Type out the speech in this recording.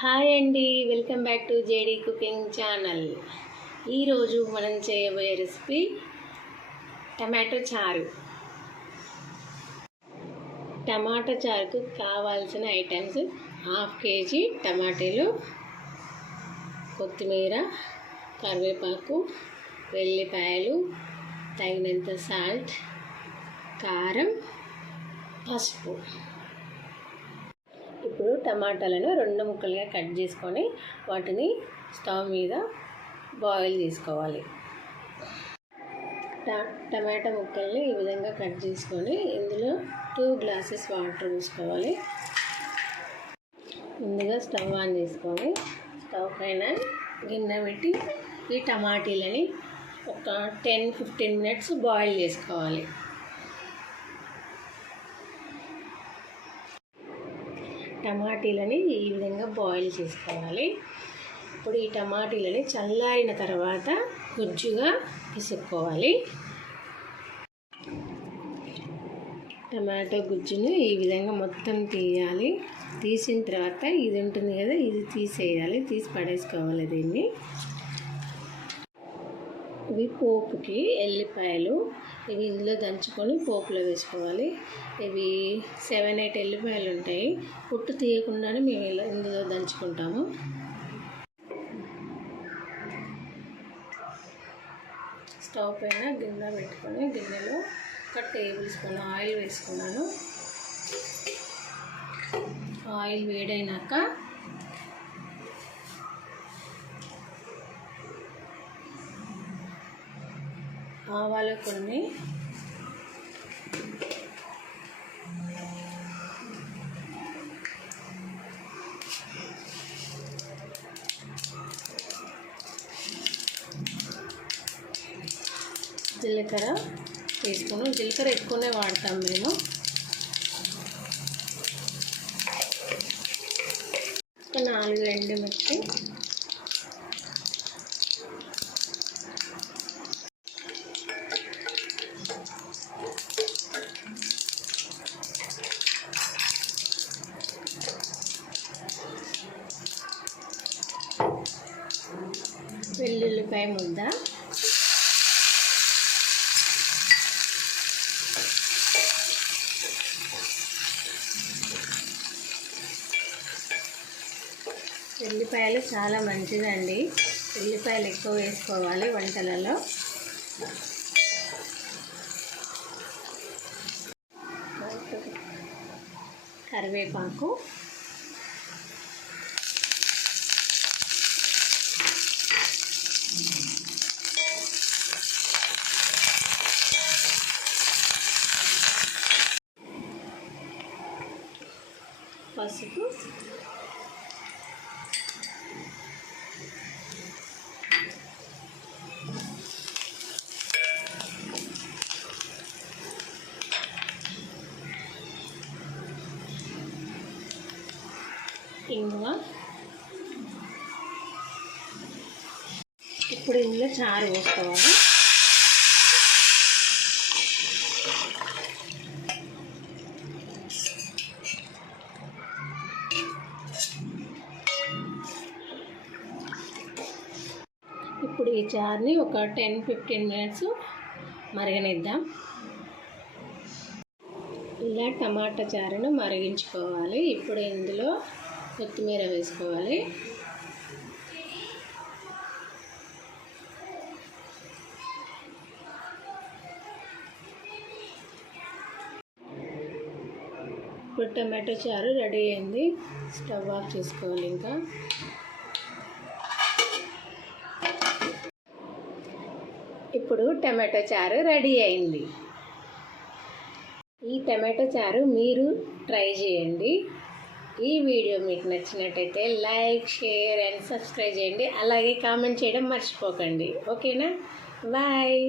Hi అండి, welcome back to JD cooking channel. ఈరోజు మనం చేయబోయే రెసిపీ టమాటో చారు. టమాటా చారుకు కావాల్సిన ఐటమ్స్: 1/2 kg టమాటాలు, కొత్తిమీర, కరివేపాకు, వెల్లిపాయలు, తగినంత సాల్ట్, కారం, పసుపు. ఇప్పుడు టమాటాలను 2 ముక్కలుగా కట్ చేసుకొని వాటిని స్టవ్ మీద బాయిల్ చేసుకోవాలి. టమాటా ముక్కల్ని ఈ విధంగా కట్ చేసుకొని ఇందులో 2 గ్లాసెస్ వాటర్ పోసుకోవాలి. ముందుగా స్టవ్ ఆన్ చేసుకొని స్టవ్ పైన గిన్నె పెట్టి ఈ టమాటీలని ఒక 10-15 మినిట్స్ బాయిల్ చేసుకోవాలి. టమాటీలని ఈ విధంగా బాయిల్ చేసుకోవాలి. ఇప్పుడు ఈ టమాటీలని చల్లారిన తర్వాత గుజ్జుగా పిసుక్కోవాలి. టమాటో గుజ్జును ఈ విధంగా మొత్తం తీయాలి. తీసిన తర్వాత ఇది ఉంటుంది కదా, ఇది తీసేయాలి, తీసి పడేసుకోవాలి. దీన్ని ఇవి పోపుకి ఎల్లిపాయలు, ఇవి ఇందులో దంచుకొని పోపులో వేసుకోవాలి. ఇవి 7-8 ఎల్లిపాయలు ఉంటాయి. పొట్టు తీయకుండానే మేము ఇందులో దంచుకుంటాము. స్టవ్ పైన గిన్నె పెట్టుకొని గిన్నెలో 1 టేబుల్ స్పూన్ ఆయిల్ వేసుకున్నాను. ఆయిల్ వేడైనాక ఆవాలు కొన్ని, జీలకర్ర వేసుకున్నాం. జీలకర్ర ఎక్కువనే వాడతాం మేము. ఒక 4 ఎండుమిర్చి, వెల్లుల్లిపాయ ముద్ద, ఎల్లిపాయలు చాలా మంచిదండి. ఎల్లిపాయలు ఎక్కువ వేసుకోవాలి వంటలలో. కరివేపాకు, పసుపు, ఇంగువ. ఇప్పుడు ఇందులో చారు పోసుకోవాలి. ఇప్పుడు ఈ చారుని ఒక 10-15 మినిట్స్ మరగనిద్దాం. ఇలా టమాటా చారును మరిగించుకోవాలి. ఇప్పుడు ఇందులో కొత్తిమీర వేసుకోవాలి. ఇప్పుడు టమాటో చారు రెడీ అయింది. స్టవ్ ఆఫ్ చేసుకోవాలి. ఇంకా ఇప్పుడు టమాటో చారు రెడీ అయింది. ఈ టమాటో చారు మీరు ట్రై చేయండి. ఈ వీడియో మీకు నచ్చినట్టయితే లైక్, షేర్ అండ్ సబ్స్క్రైబ్ చేయండి. అలాగే కామెంట్ చేయడం మర్చిపోకండి. ఓకేనా? బాయ్.